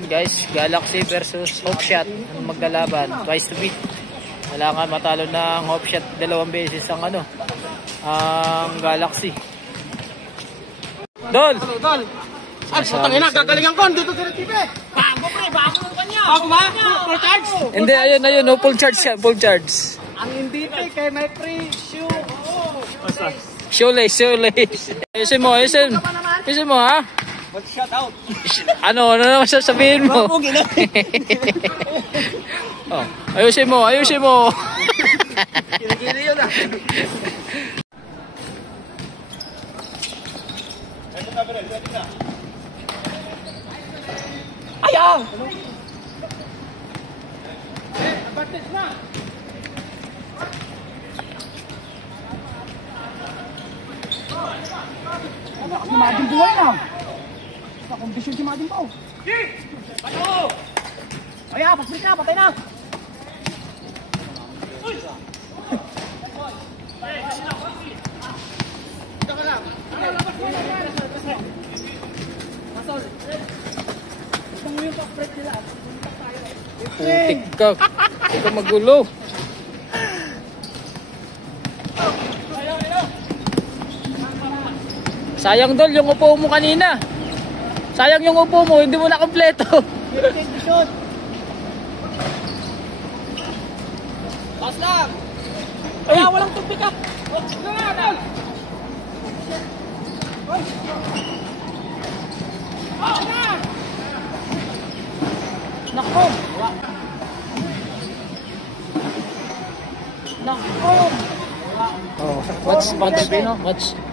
Ayan guys, Galaxy versus Hopeshot. Ang maglalaban, twice to beat. Kailangan matalo ng Hopeshot 2 beses ang ang Galaxy. Dol! Dol! Ay, putang ina, gagalingan ko. Dito sa TV. Bago pre, bago ng kanya. Bago ba? Full charge? Hindi, ayun, no, full charge yan, full charge. Ang hindi pre, kay may free shoe. Shoelace. Ayusin mo, ha? What's shut out? Ano naman sasabihin mo? Oh, ayusin mo. Kiri-kiri yun ah. Ayaw! Advantage na! Ang mading buhay na! Sa kondisyon si mading pa oh! Pato! Ayaw! Pag-break na! Patay na! Ito ka lang! Masol! Gusto mo yung pag-break nila? Putik ka. Hindi ka magulo. Sayang Dol, yung upo mo kanina. Sayang yung upo mo, hindi mo na kompleto. Taas lang! Kaya walang tupik up! Nako! Nako! Oh, watch.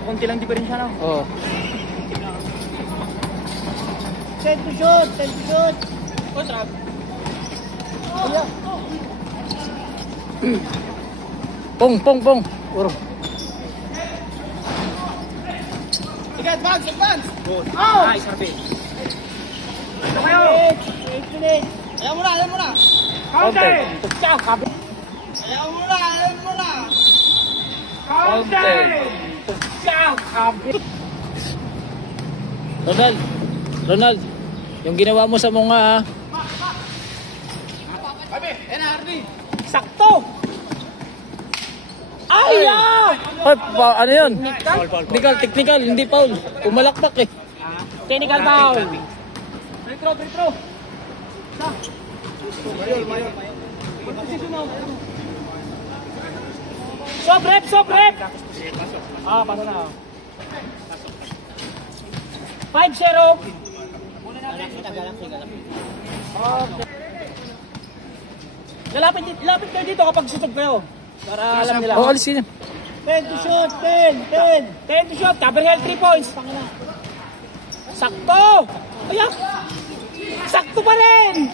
Kunti lang diferensya na. Oh. Send to shoot! Oh, sarap. Ayan. Pong. Uro. Sige, advance! Good. Nice, Harvey. Ito kayo! 8 minutes! Ayaw mo na! Counter! Ayaw mo na! Counter! Ronald, yung ginawa mo sa mga Harvey! Sakto! Ay! Ano yun? Technical, hindi foul. Pumalakpak eh. Technical foul! Retro! Stop rep! Paso na. 5-0. Lapit kayo dito kapag sutog kayo. Para alam nila. Oh, alisin. 10 to shoot, 10 to shoot. Cover held 3 points. Sakto! Ayak! Sakto pa rin!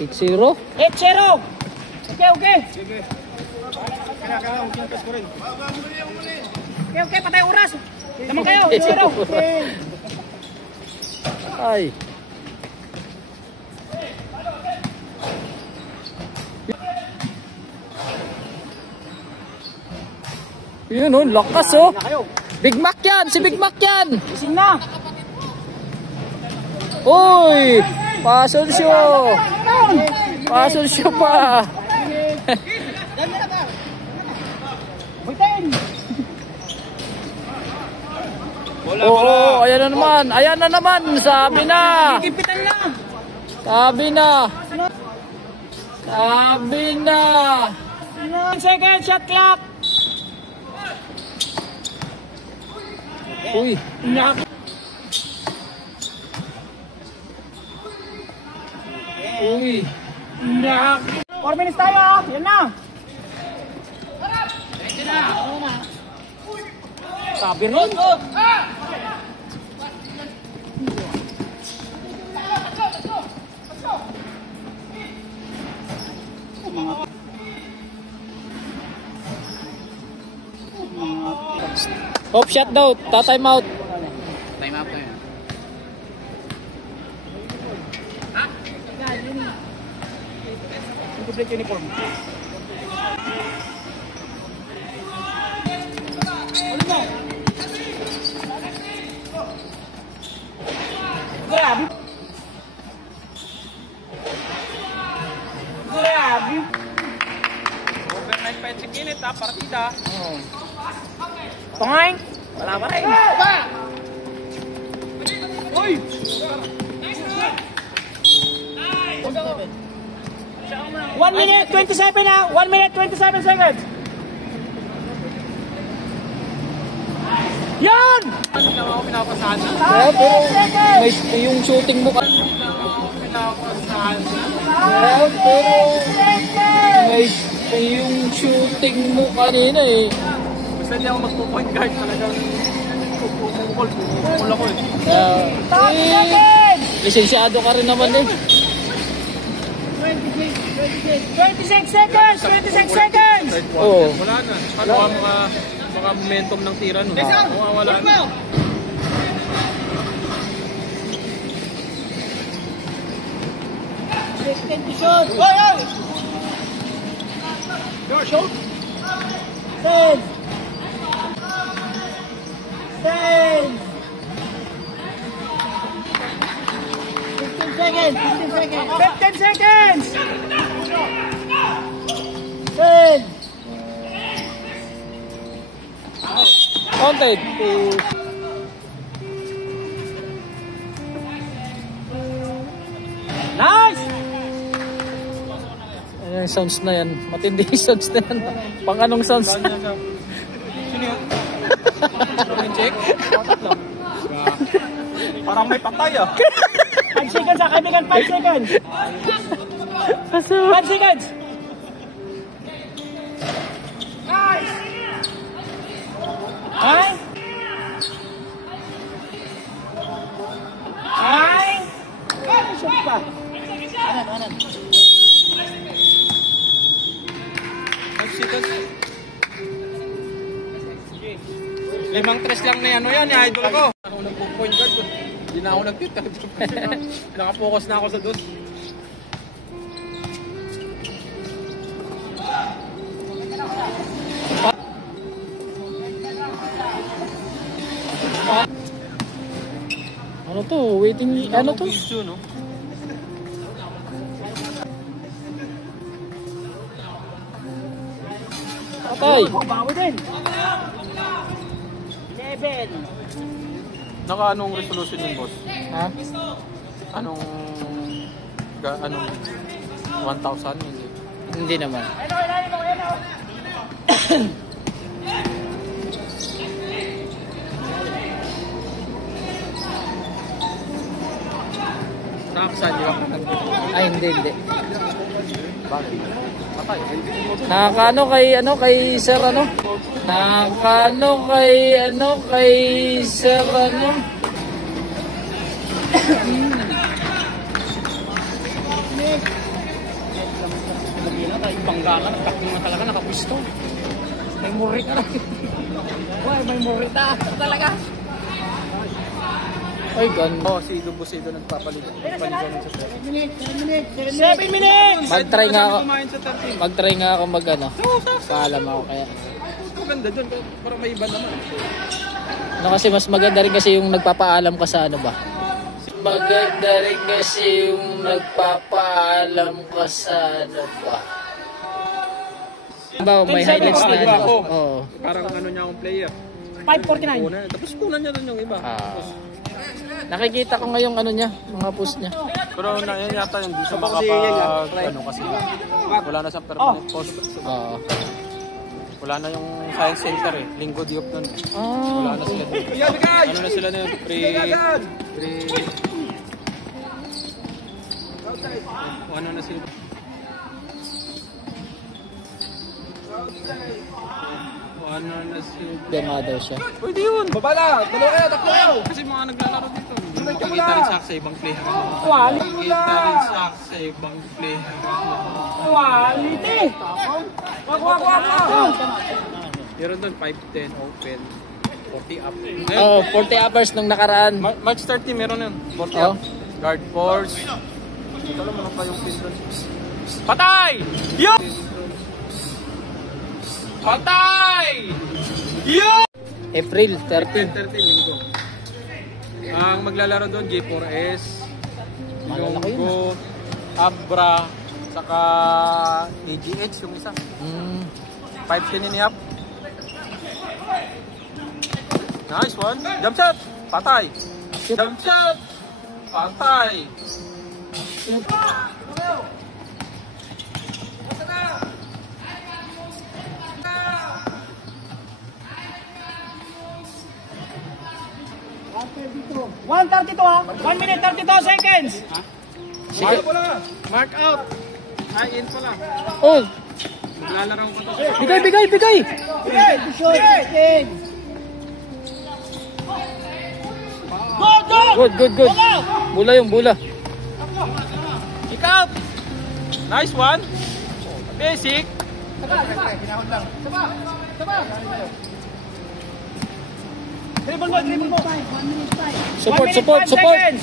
8-0? 8-0! Okay. Okay, patay oras. Naman kayo, 8-0. Ay. Yun oh, lakas oh. Big Mac yan, si Big Mac yan. Ising na. Uy, pasonsyo pa. Oo, ayan na naman, sabi na. Kipitan na. Sabi na. 1 second shot clock. Uy. 4 minutes tayo. Yan na. Sabi rin. Hopeshot daw, time out. Time out na yun. Complete uniform. Ano ba? Poing! Wala pa rin. Uy! 1 minute 27 na. 1 minute 27 seconds. Yan! Ano lang ako pinapasahan na? Pero yung shooting mo ka. Pinapasahan na? Pero yung shooting mo kanina eh. Basta hindi ako magpo-point guard talagang pumukol ako eh. Lisensyado ka rin naman eh. 26 seconds! 26 seconds! Oo. Wala na. Ano ang mga momentum ng tira nun? Wala na. Shot! Hoy! Shot! Save! Save! 15 seconds! 15 seconds! Save! Counted. Nice! Ano yung sounds na yan? Matindi yung sounds na yan. Pang anong sounds? Sino yun? Check? Parang may patay ah. 5 seconds kaibigan, 5 seconds! 5 seconds! Nice! Ay! Ay! Shot pa! Anan? 5 seconds. 5 tres lang na ano yan, idol ko. Ako nagpo-point guard ko. Hindi na ako nag-tip. Nakapokus na ako sa doon. Ano to? Waiting, ano to? Video, no? Patay. Bago din! 11! Anong resolution yun, boss? Ha? Anong 1,000? Hindi. Hindi naman. Nakakasan, di ba? Ay, hindi. Bakit? Patay. Nakakano kay Sir ano? Nakakano kay Sir ano? Bangga ka, takting na talaga, nakapwisto. May muri ka na. May muri ta talaga. Ay, ganda. Oh, si Dubusido nagpapaligo. Paligonin sa 7 minutes! Mag-try nga ako. Kumain sa 13. Mag-try nga ako mag-ano. Paalam ako kaya. Maganda dyan, para may iba naman. Ano kasi mas maganda rin kasi yung nagpapaalam ka sa ano ba? Maganda rin kasi yung nagpapaalam ka sa ano ba? Ba, may highlights na ano. Ako. Oo. Parang ano niya akong player. 5:49. Kunan. Tapos kunan niya dun yung iba. Nakikita ko ngayong ano niya, mga post niya. Pero na yan yata hindi siya ano kasi wala na siyang permanent post. Oo. Wala na yung science center eh. Linggo Diop nun. Wala na sila. Ano na sila na yun? Ano na sila? Ano na sila? Dema daw siya. Pwede yun! Baba na! Dalawa kayo! Takbo kayo! Kasi mga naglalaro dito. Makikita rin sa ibang player. Makikita rin sa ibang player. Quality! Wag! Meron doon 5-10 open. 40 up. Oo, 40 hours nung nakaraan. March 30 meron yun. 40 up. Guard force. Ito lang mga pa yung pin doon. Patay! Yo! Patay! Yo! April 13. 30 linggo. Ang maglalaro doon, J4S, Malala ko yun, Longgo, Abra, saka AGH yung isa. 5-10 and a half. Nice one. Jump shot. Patay. Jump shot. Patay. One 32 ha. 1 minute 32 seconds. Mark pala. Mark out. Ay, in pala. Oh, Naglalaro ko to. bigay. Good. Bula yung bula. Kick out. Nice one. Basic. Dribble mo. 1 minute 5. Support.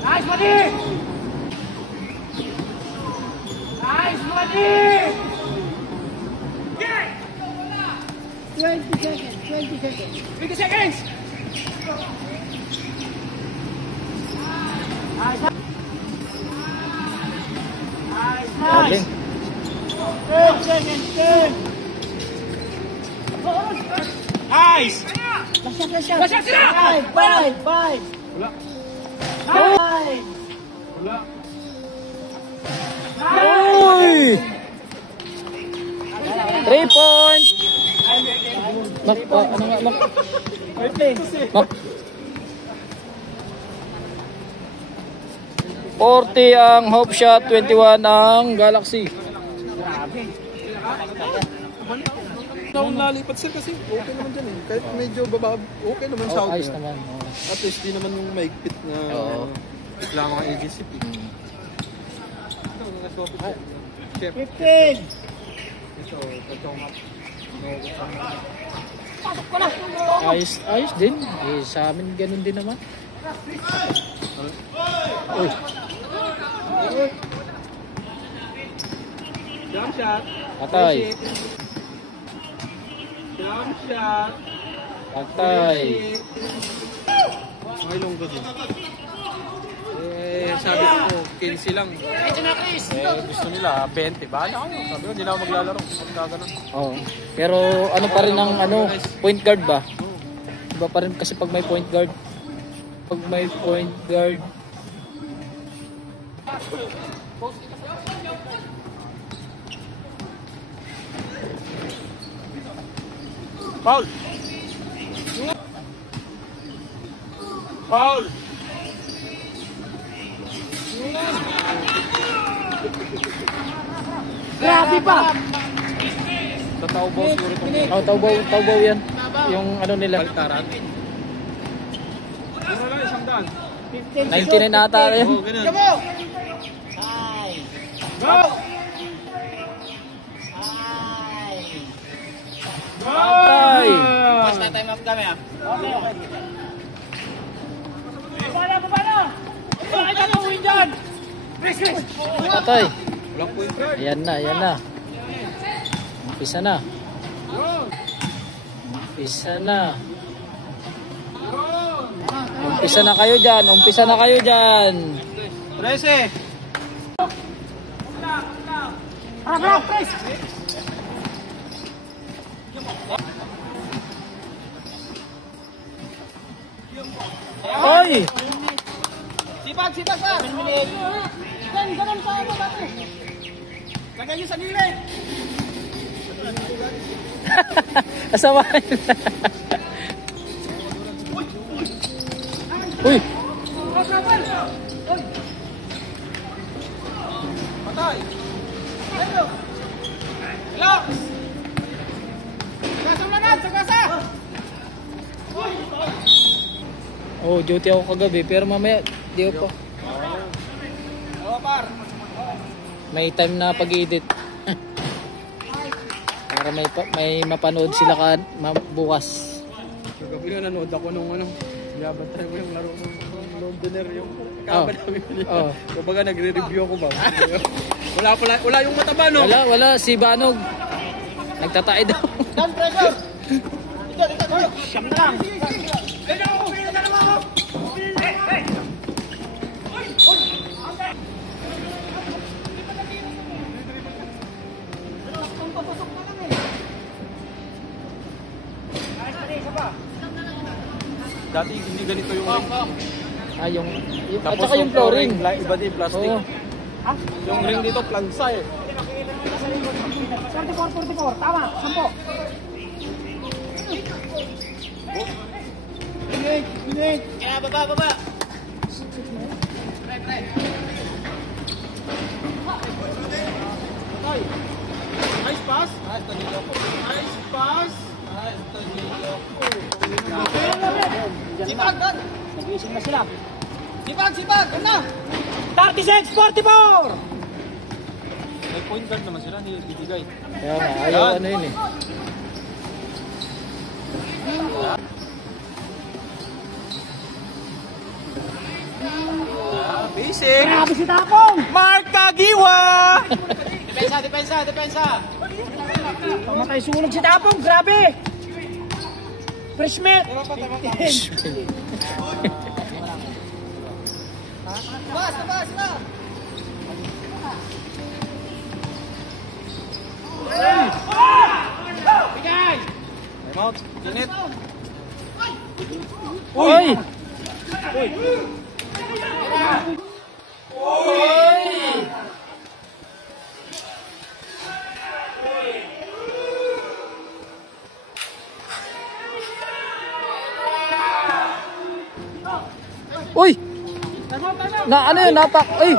Nice, buddy! Nice, buddy! 20 seconds. 20 seconds. Nice. Galing. 10 seconds. 10. Nice. Lasyak sila. 5. Wala. 5. Wala. Uy! 3 points. Ano nga, Mak. 40 ang Hope Shot, 21 ang Galaxy. Akong lalipat sir kasi okay naman dyan eh. Kahit medyo babab, okay naman siya. Ayos naman. At least di naman yung maigpit na reklamo ng agency. Chef. 15. Ito, pagkaungat. Ayos din. Eh, sa amin ganun din naman. Uy. Jump shot. Patay. Jump shot. Patay. May longgo din. Sabi ko, 15 lang. Gusto nila, 20. Bahala ako. Sabi ko, hindi na ako maglalaro. Magkaganon. Oh. Pero ano pa rin ang point guard ba? Iba pa rin kasi pag may point guard. Pag may point guard. Foul! Foul! Grabe pa. Tataw-baw siguro itong Oh, tawbaw yan. Yung ano nila. baltaran. Ano lang, isang daan. 99 na ata yan. Oo, ganun. Go! Go! Patay. Basta time up kami ha. Okay. Paano? Bakit ka tawin dyan? Patay. Walang point guard. Ayan na. Umpisa na. Umpisa na kayo dyan. 13. Harap, press! Oy! Sipag pa! Ganun sa ano dati. Lagay nyo sa gilid. Asama. Uy! Patay. Relax! Sa kasa! Oh, duty ako kagabi pero mamaya di ako pa. Par. May time na pag-edit. Para may mapanood sila bukas. Kagabi na nanood ako nung yabantay mo yung laro ng Londoner yung kaba namin. Kumbaga nagre-review ako ba? Wala yung mataba no? Wala si Banog. Nagtatay daw. Down pressure! Ito. Siyam na lang. Dati hindi ganito yung ring. Ah, yung at Tapos saka yung flooring. iba din plastic. Oo. Yung ring dito, plansa eh. 44, tama, 10. Init. Kaya baba. Nice pass. Nice pass. Sipag, God. Nagising na sila. Sipag, ano? 36-44. May point guard naman sila, hindi bibigay. Kaya nga, ayaw ano yun eh. Basic. Grabe si Tapong. Mark Kagiwa! Depensa. Pamatay sunog si Tapong, grabe. Freshman. Bas. Bigay. Time out. Init. Uy! Uy! Na ano yun, napak. Uy!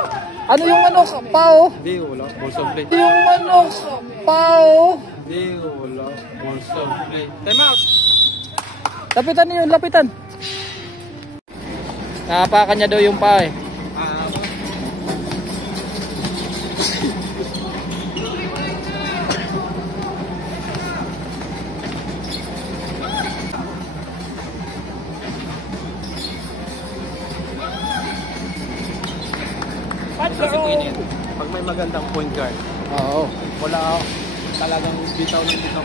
Ano yung ano, pao? Hindi, wala. Balls of play. Yung ano, pao? Hindi, wala. Balls of play. Time out. Lapitan niyo, lapitan. Napakan niya daw yung pao eh. Pag may magandang point guard, Oo. wala talagang bitaw ng bitaw.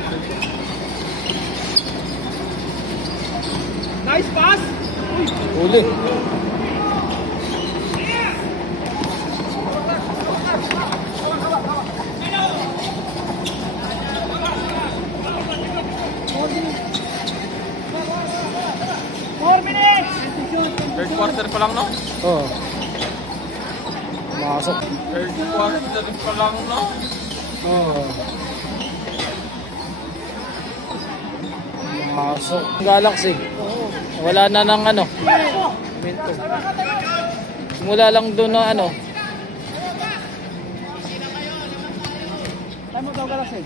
Nice pass! Uli. Third quarter pa lang, no? Oo. Masok. Third quarter pa lang, no? Oo. Masok. Galaxy. Wala na ng ano. Momentum. Simula lang doon na ano. Tayo mo daw Galaxy.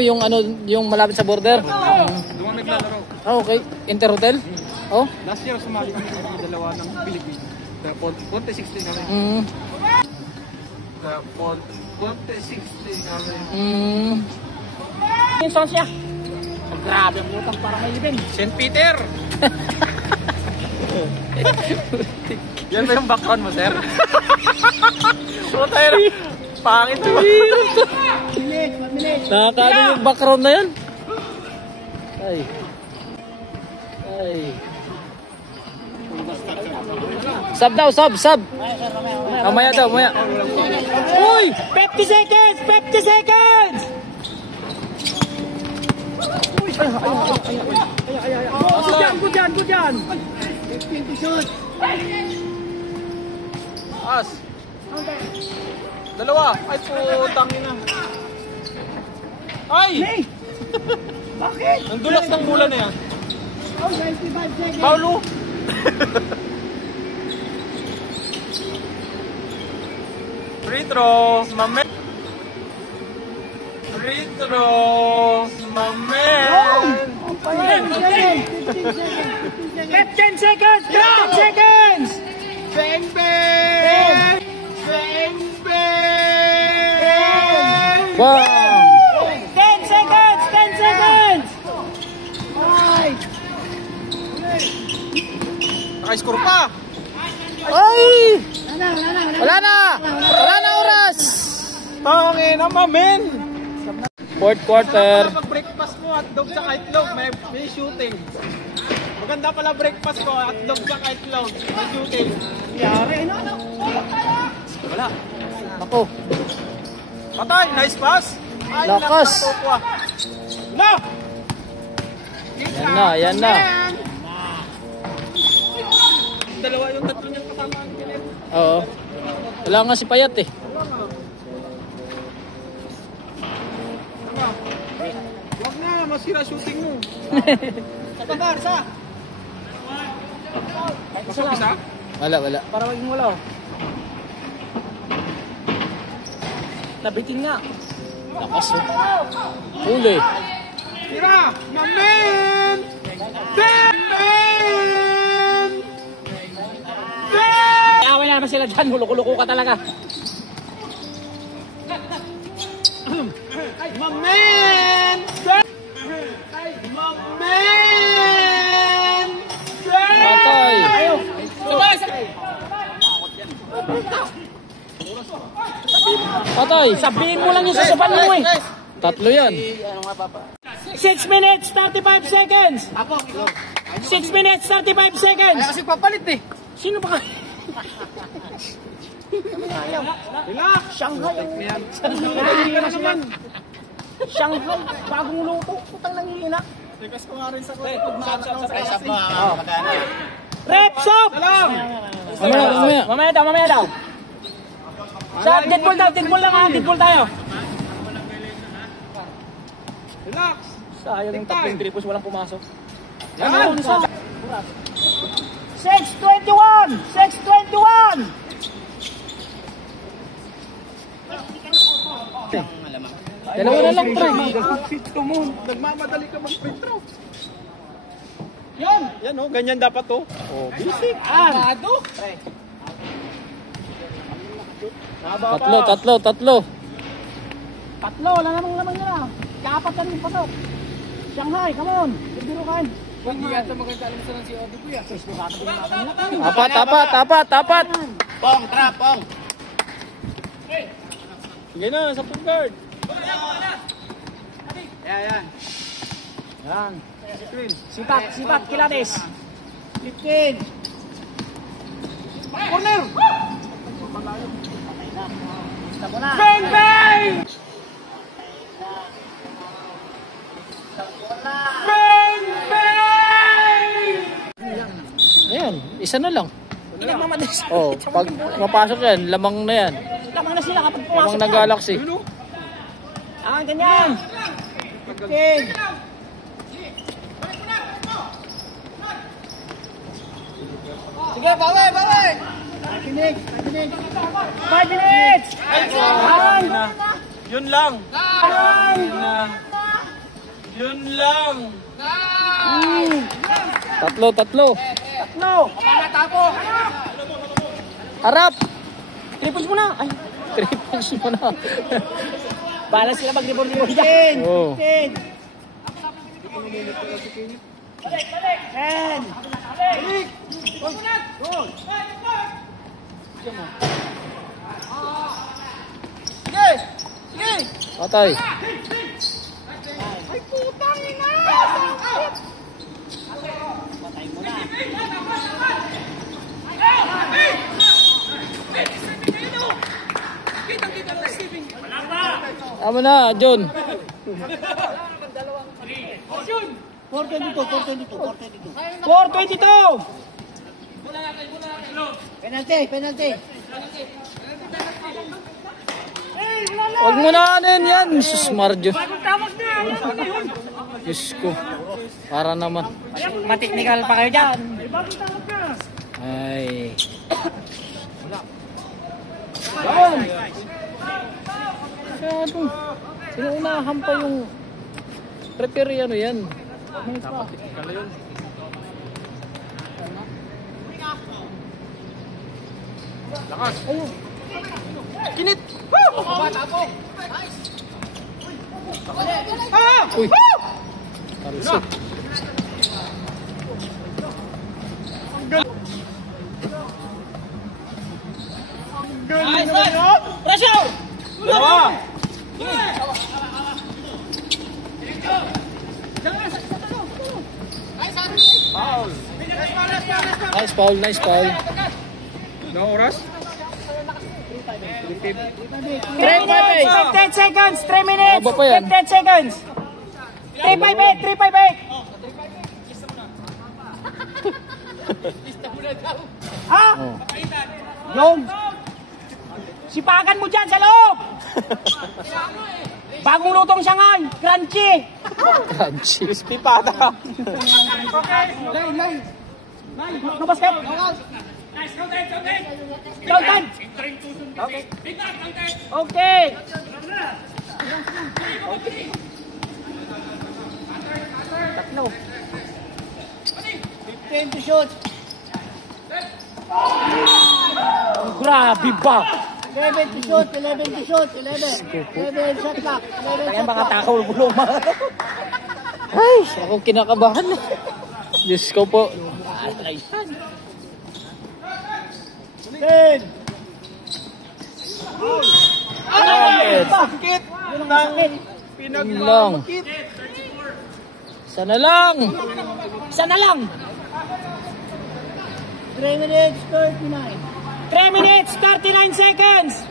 Yung ano, yung malapit sa border. Doon naglalaro. Ah, okay. Interhotel? Oh. Last year, sumali kami sa dalawa ng Philippines. Ponte 16 kami. Ponte 16 kami. Yung sons niya. Grabe ang lutang para may libing. St. Peter! Yan ba yung background mo, sir? So tayo na. Pangit mo. Mabilis. Nakakaano yung background na yan? Ay. Sub daw, sub. Mamaya daw, mamaya. Uy! 50 seconds! 50 seconds! Good yan! 50 shoot! As. Dalawa. Ay, putang ina. Ay! Hey! Bakit? Ang dulas ng bola na yan. Oh, 25 seconds! Paulo! Free throw, mame. Free throw, mame. 15 seconds! 15 seconds! Bang bang! Bang bang! Wow! 10 seconds! 10 seconds! Ay! Naka-score pa! Ay! Wala na! Wala na oras! Tangin na, mamen! Fourth quarter. Pag-breakfast mo, hotdog sa itlog, may shooting. Maganda pala breakfast ko, hotdog sa itlog, may shooting. Yari, ano? Wala. Ako. Patay, nice pass. Ay, Lakas. No! Yan na. Dalawa yung tatlo niyang kasama ang pilit. Oo. Wala nga si Payat eh. Huwag na, masira shooting mo. Sa tabar, sa! Masok isa? Wala. Para maging wala. Nabitin nga. Lakas oh. Huli. Tira! Mamen! Mamen! Away na naman sila dyan. Huluko-luko ka talaga. Mamen! Mamen! Patay. Ayaw. Patay. Sabihin mo lang yung sasaban mo eh. Tatlo yan. 6 minutes, 35 seconds. 6 minutes, 35 seconds. Kasi papalit eh. Sino ba ka? Relax! Shanghai ang... Shanghai. Shanghai. Bagong luto. Putang nanghihina. Tekas ko nga rin sa kuya. Reps up! Salam! Mamaya daw. Sa deadpool lang ha. Deadpool tayo. Relax! Sayang yung tatlong tripos walang pumasok. Yan! 6:21! 6:21! Dalawa na lang, pre. Sito mo, nagmamadali ka mag-free throw. Yan oh, ganyan dapat oh. Oh, basic. Ano? Tatlo. Tatlo, wala namang laman nila. Kapat na rin pasok. Shanghai, come on. Biro kain. Hindi yata maganda alam sa si Odi Kuya. Tapat. Pong, trap, pong. Sige na, sa full guard. Yan. Sipat, Kilades. 15. Corner! Bang, bang! Bang, bang! Ayan, isa na lang. Pinagmamadalas. Oh, pag mapasok yan, lamang na yan. Lamang na sila kapag Lamang pumasok na Galaxy. Ganyan. 15. Sige, bawi! Nakinig. 5 minutes! Yun lang. Yun lang. Tatlo. Tatlo. Harap! Triples mo na. Ay, Triples mo na. balas sila mag-rebound dyan. Oh. 10. Balik. 10. Balik. Sige. Patay. Ay, putang ina. Patay mo na. Tama na, John. 422. Penalty. Huwag mo na kanin yan. Sus, Marjo. Diyos ko. Para naman. Mateknikal pa kayo dyan. Ay. Masyado. Sinuunahan pa yung referee ano yan. Lakas. Kinit. Uy. Talsik. Pressure! Dalawa. Nice foul, nice foul. No oras? 3 minutes, 10 seconds, 3 minutes, Haba pa yan. 10 seconds. 358, 358. Ha? Oh. Yung sipagan mo dyan sa loob. Bagong lutong Shanghai, crunchy. Crunchy. Crispy pata. No basket. Sultan. Okay. Tatlo. 15 to shoot. Grabe ba? 11 to shoot, 11 to shoot, 11 shot clock, 11 shot clock. Takaw, bulong mga. Ay, ako kinakabahan. Diyos ko po. 10. Sakit. Yun lang. Sana lang. Isa na lang. 3 minutes, 39. 3 minutes, 39 seconds.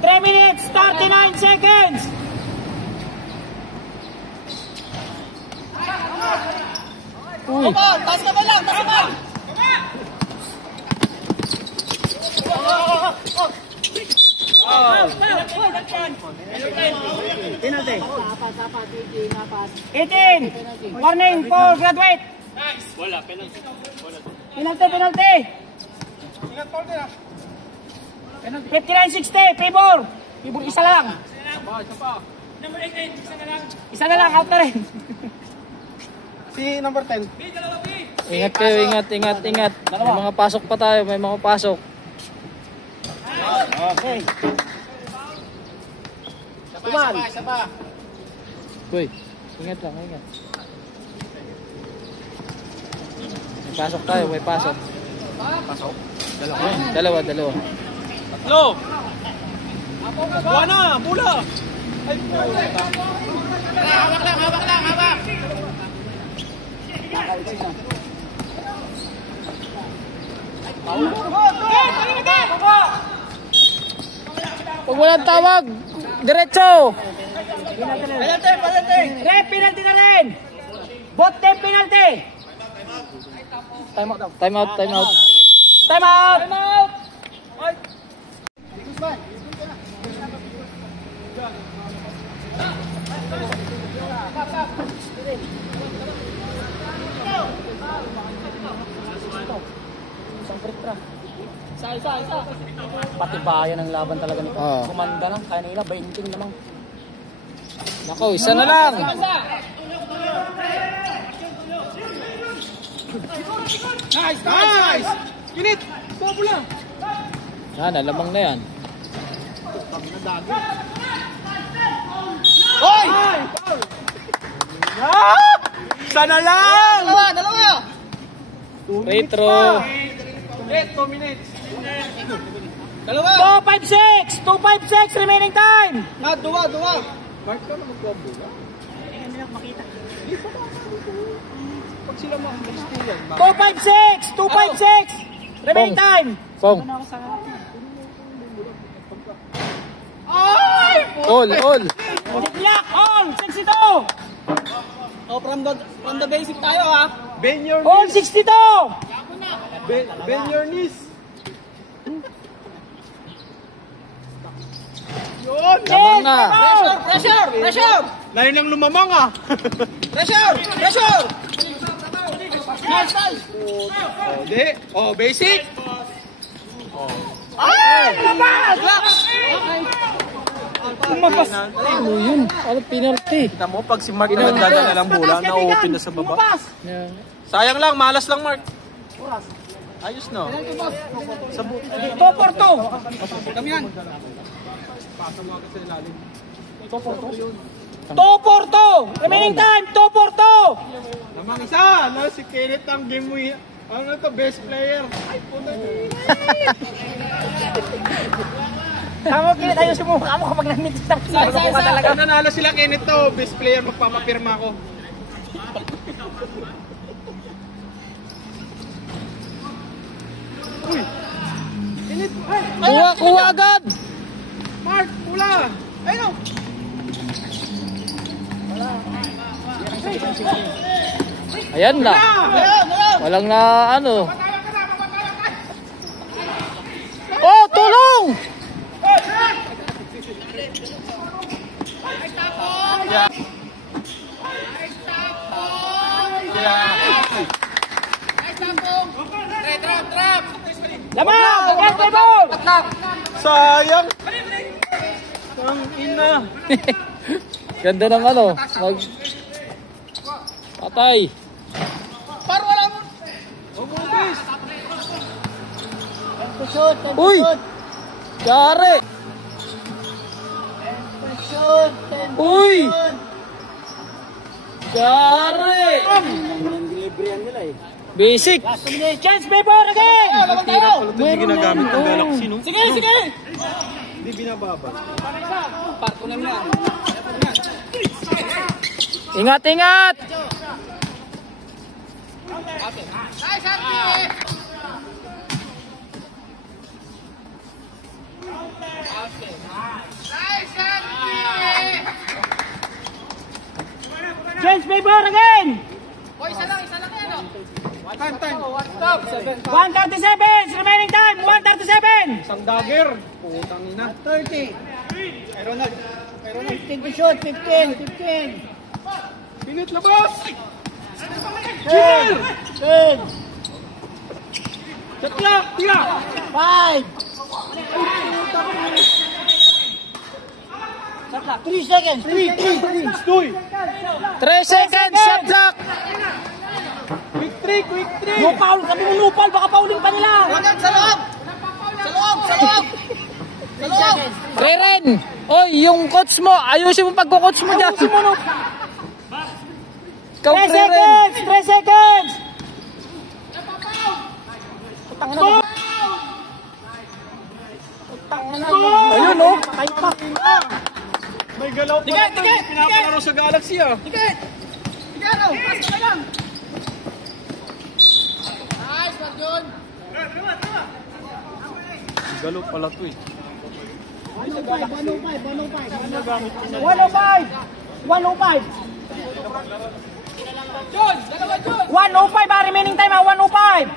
3 minutes, 39 seconds. Uy. Taas ka ba lang? Taas ka ba? Penalty. 18. Warning for graduate. Wala, penalty. Penalty. 59-60, favor. Favor isa lang. Isa na lang, out na rin. Si number 10. Ingat kayo, ingat. May mga pasok pa tayo, may mga pasok. Okay. Tumal. Uy, ingat lang. May pasok tayo, may pasok. Pasok. Dalawa. Tatlo. Buwan na, bula. Hawak. Pag walang tawag, diretso. Penalty na rin. Bot team penalty. Time out. Time out. Isa. Pati bayan ang laban talaga nito. Oo. Kumanda lang, kaya nila 20 namang. Nako, isa na lang. Nice. Kinit. Bola. Yan, alamang na yan. Hoy! Sana lang! Dalawa. Retro. 2 minutes. 256 remaining time. Duwa. Mark ka na magbobola. Pag sila makakastilan, 256 remaining time. Pong. All. Block on 62. Oh, from the basic tayo ha. Bend your All 62. bend your knees. Yun. Lamang na. Pressure. Lain lang lumamang ah. Pressure. Nice. Oh, di. Oh, basic. Ay! Lumabas. Ano yun? Ano penalty? Kita mo, pag si Mark nagdadala ng bola, na-open na sa baba. Yan. Sayang lang, malas lang Mark. Ayos no. Sa 2 for 2. kami yan. 2 for 2. Remaining time, 2 for 2. Namang isa, no? Si Kenneth ang game winner. Ano to, best player. Ay, puta. Tama, kaya tayo sumukha mo kapag nandito sa Talaga nanalo sila Kenneth to, best player, magpapapirma ko. Uy! Init! Kuha agad! Mark! Pula! Ayun o. Ayan na. Walang na ano. Oh, tulong! Sayang! Ang ina! Ganda ng ano. Patay. Par, wala mo. Umubis! Shoot, Uy! Yari! shoot. Uy! Yari! Basic! Chance, paper again! Hindi ginagamit ng Galaxy, no? Sige, sige! Hindi binababa. Ingat, ingat! Nice, Andy! Nice, Andy! Chance paper again! Boy, isa lang yan, o. Time! 1:37 remaining time. 1:37. Isang dagger! Putang ina. 30. Kay Ronald! 15 to shoot, 15. Pinit labas! 10. Shot clock! Tira! 5. 3 seconds. 3. Stoy! 3 seconds, shot clock! Quick trick! No foul. Sabi mo no foul. Baka fouling pa nila. Sa loob! Reren! Oy, yung coach mo, ayusin mo pagko-coach mo dyan. Ikaw, 3 Reren. seconds. 3 seconds. Ayun, oh. Patay pa. May galaw pa! Pinapalaro sa Galaxy, ah! Tigaro, pass ka lang. Nice, wag yun. Galaw pala to, eh. 105. 105 John, dalawa John. 105 remaining time. 105.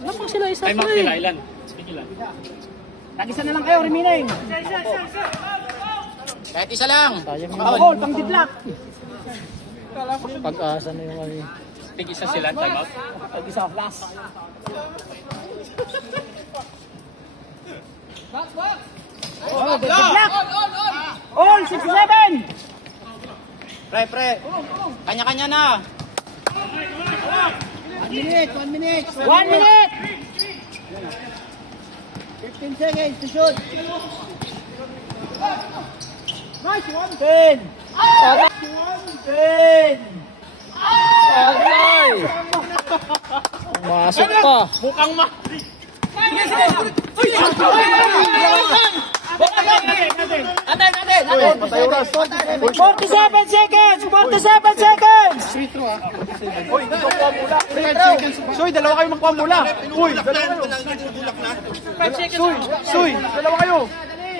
Napang sila isa Ay, pa Mark, eh. Ilan? Tag-isa na lang kayo remaining. Kahit isa lang. Sayang Ball, pang didlock. pag-asa na yung ano. Tig-isa sila, time out. Tag-isa last. Oh, didlock. All 67. Pre. Kanya-kanya na. 1 minute. 1 minute. 15 seconds to shoot. Nice one. 10. 10. Agay! Masok pa. Mukhang ma... Patay oras. 47 seconds. 47 seconds. Uy, dito ko mula. Soy, dalawa kayo magkuha mula. Uy, dalawa kayo. Soy, dalawa kayo.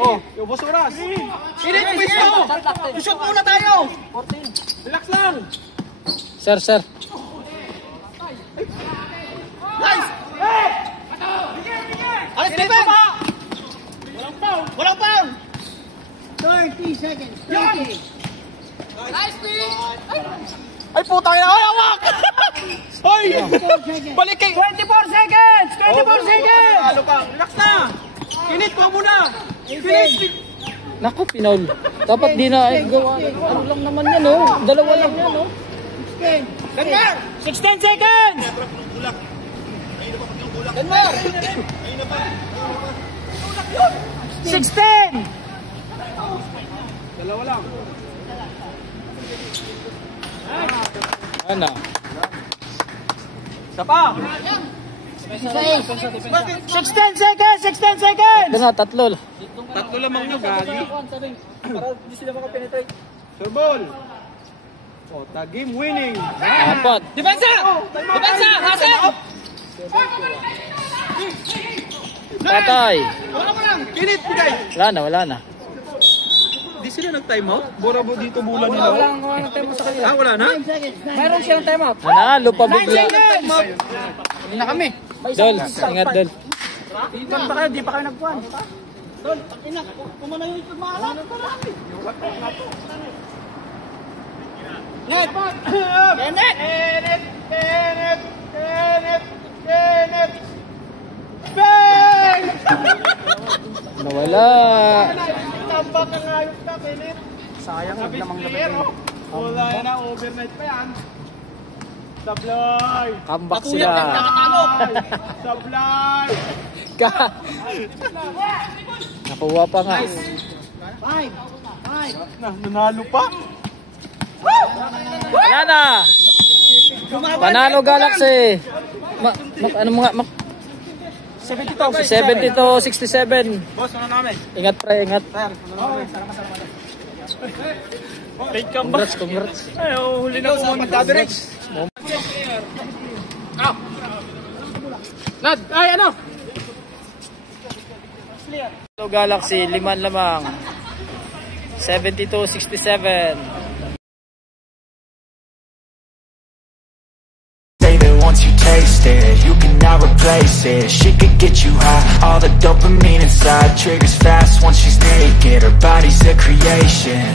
Oh, ubos oras. Init, quiz mo. Shoot muna tayo. Relax lang. Sir. Nice. Alis Steven. Walang foul. 30 seconds. 30. Nice, Steve. Ay, putang ina. Ay, awak! Hoy! Balik kay... 24 seconds. 24 seconds. Ano ka? Relax na. Kinit ko muna. Kinit. Naku, pinaul. Dapat di na gawa. Ano lang naman yan, oh. Dalawa lang yan, oh. 16 seconds. 16. Dalawa lang. Ano? Isa pa. 16 seconds. 16 seconds. Ito na, tatlo. Tatlo lamang nyo, gagi. Sir Ball. O, game winning. Apat. Depensa. Hasan. Patay. Wala mo lang. Kinit, bigay. Wala na. Di sila nag-time out? Bora mo dito bulan nila. Walang time sa kanila. Ah, wala na? Mayroon silang time out. Nanalo pa 9 bigla. seconds. Hindi na kami. Dol, ingat Dol. Ipan pa kayo, di pa kayo nagpuan. Tol, ina, kumana yung ikot mahalan. Net! Net! Net! Bang! Nawala. Tambak ang ayos na, Kenneth. Sayang, huwag namang gabi. Wala na, overnight pa yan. Sablay! Comeback sila. Sablay! Nakuha pa nga. 5! Nanalo pa? Wala na. Panalo Galaxy. Ano mga 70-67. Boss, ano namin? Ingat pre, ingat. Late comeback. Congrats. Ay, huli na po mag-average. Nad, ay ano? Hello Galaxy, 5 lamang. 72-67. Once you taste it, you cannot replace it. She could get you high, all the dopamine inside triggers fast once she's naked. Her body's a creation.